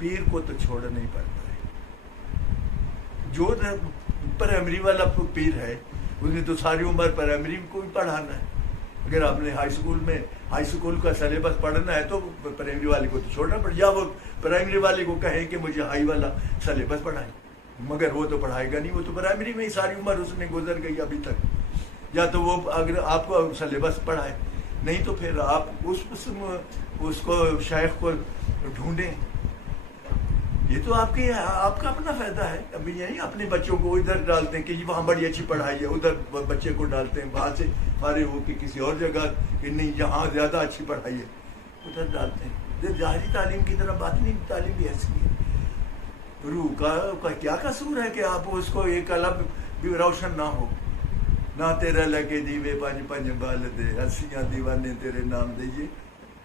پیر کو تو چھوڑنا ہی پڑتا ہے. جو پرائمری والا پیر ہے اس نے تو ساری عمر پرائمری کو بھی پڑھانا ہے. اگر آپ نے ہائی اسکول کا سلیبس پڑھنا ہے تو پرائمری والے کو تو چھوڑنا پڑے, یا وہ پرائمری والے کو کہے کہ مجھے ہائی والا سلیبس پڑھائیں, مگر وہ تو پڑھائے گا نہیں, وہ تو پرائمری میں ہی ساری عمر اس نے گزر گئی ابھی تک. یا تو وہ اگر آپ کو سلیبس پڑھائے, نہیں تو پھر آپ اس کو شیخ کو ڈھونڈیں. یہ تو آپ کا اپنا فائدہ ہے. ابھی یہی اپنے بچوں کو ادھر ڈالتے ہیں کہ جی وہاں بڑی اچھی پڑھائی ہے, ادھر بچے کو ڈالتے ہیں, وہاں سے فارغ ہو کے کسی اور جگہ کہ نہیں یہاں زیادہ اچھی پڑھائی ہے ادھر ڈالتے ہیں. ظاہری تعلیم کی طرح باطنی تعلیم بھی ایسی ہے. روح کا کیا قصور ہے کہ آپ اس کو ایک قلب بھی روشن نہ ہو. نہ تیرا لگے دیوے پانچ پانچ بال دے, ہنسیاں دیوانے تیرے نام دے.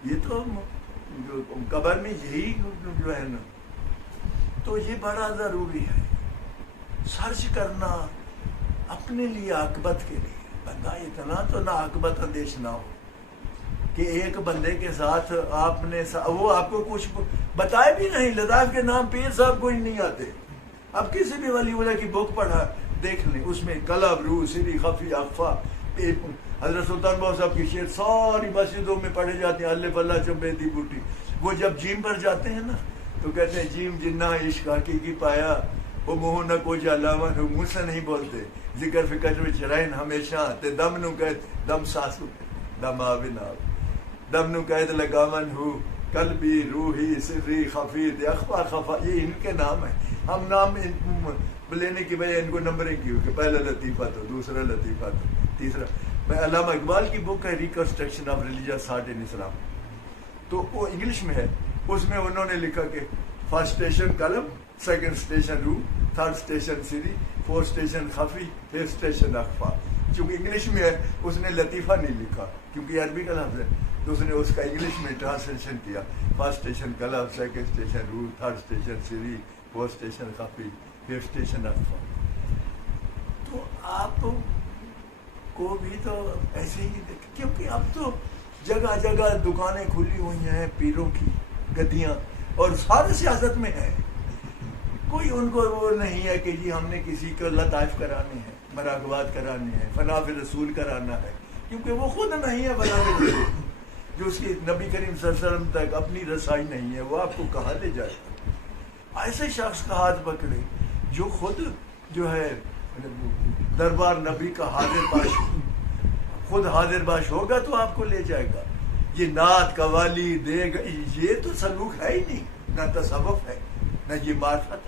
یہ تو قبر میں یہی جو ہے نا, تو یہ بڑا ضروری ہے سرچ کرنا اپنے لیے عاقبت کے لیے. بندہ اتنا تو نہ عاقبت اندیش نہ ہو کہ ایک بندے کے ساتھ آپ نے وہ آپ کو کچھ بتائے بھی نہیں. لداخ کے نام پیر صاحب کوئی نہیں آتے. اب کسی بھی ولی اللہ کی بک پڑھا دیکھ لیں, اس میں قلب, روح, سری, خفی, اخفا, حضرت سلطان بہو صاحب کی شعر ساری مسجدوں میں پڑھے جاتے ہیں. اللہ اللہ چمبے دی بوٹی. وہ جب جیم پر جاتے ہیں نا تو کہتے ہیں جیم جنہ عشق حقیقی پایا وہ منہ نہ کو جالاون, منہ سے نہیں بولتے. ذکر فکر میں چرائن ہمیشہ تے دم نو کہت دم ساسو دم آوے نہ دم نو قید لگاون ہو قلبی, روحی, سری, خفی, اخفا, خفا. یہ ان کے نام ہیں. ہم نام لینے کی وجہ ان کو نمبرنگ کی کہ پہلا لطیفہ تو, دوسرا لطیفہ تو, تیسرا. میں علامہ اقبال کی بک ہے reconstruction of religious thought in Islam, تو وہ انگلش میں ہے. اس میں انہوں نے لکھا کہ فرسٹ اسٹیشن قلم, سیکنڈ اسٹیشن روح, تھرڈ اسٹیشن سری, فورتھ اسٹیشن خفی, ففتھ اسٹیشن اخفا. چونکہ انگلش میں ہے اس نے لطیفہ نہیں لکھا کیونکہ عربی کا لفظ ہے, تو اس نے اس کا انگلش میں ٹرانسلیشن کیا. فرسٹ اسٹیشن قلم, سیکنڈ اسٹیشن روح, تھرڈ اسٹیشن سری, فورتھ اسٹیشن خفی, ففتھ اسٹیشن اخفا. تو آپ کو بھی تو ایسے ہی, کیونکہ اب تو جگہ جگہ دکانیں کھلی ہوئی ہیں پیروں کی, گدیاں, اور سارے سیاست میں ہے. کوئی ان کو وہ نہیں ہے کہ جی ہم نے کسی کو لطائف کرانے ہیں, مراقبات کرانے ہیں, فناف رسول کرانا ہے, کیونکہ وہ خود نہیں ہے فناف رسول. جو اس کی نبی کریم صلی اللہ علیہ وسلم تک اپنی رسائی نہیں ہے, وہ آپ کو کہاں لے جائے گا. ایسے شخص کا ہاتھ پکڑے جو خود جو ہے دربار نبی کا حاضر باش, خود حاضر باش ہوگا تو آپ کو لے جائے گا. یہ نعت قوالی دے گا, یہ تو سلوک ہے ہی نہیں, نہ تصوف ہے, نہ یہ معرفت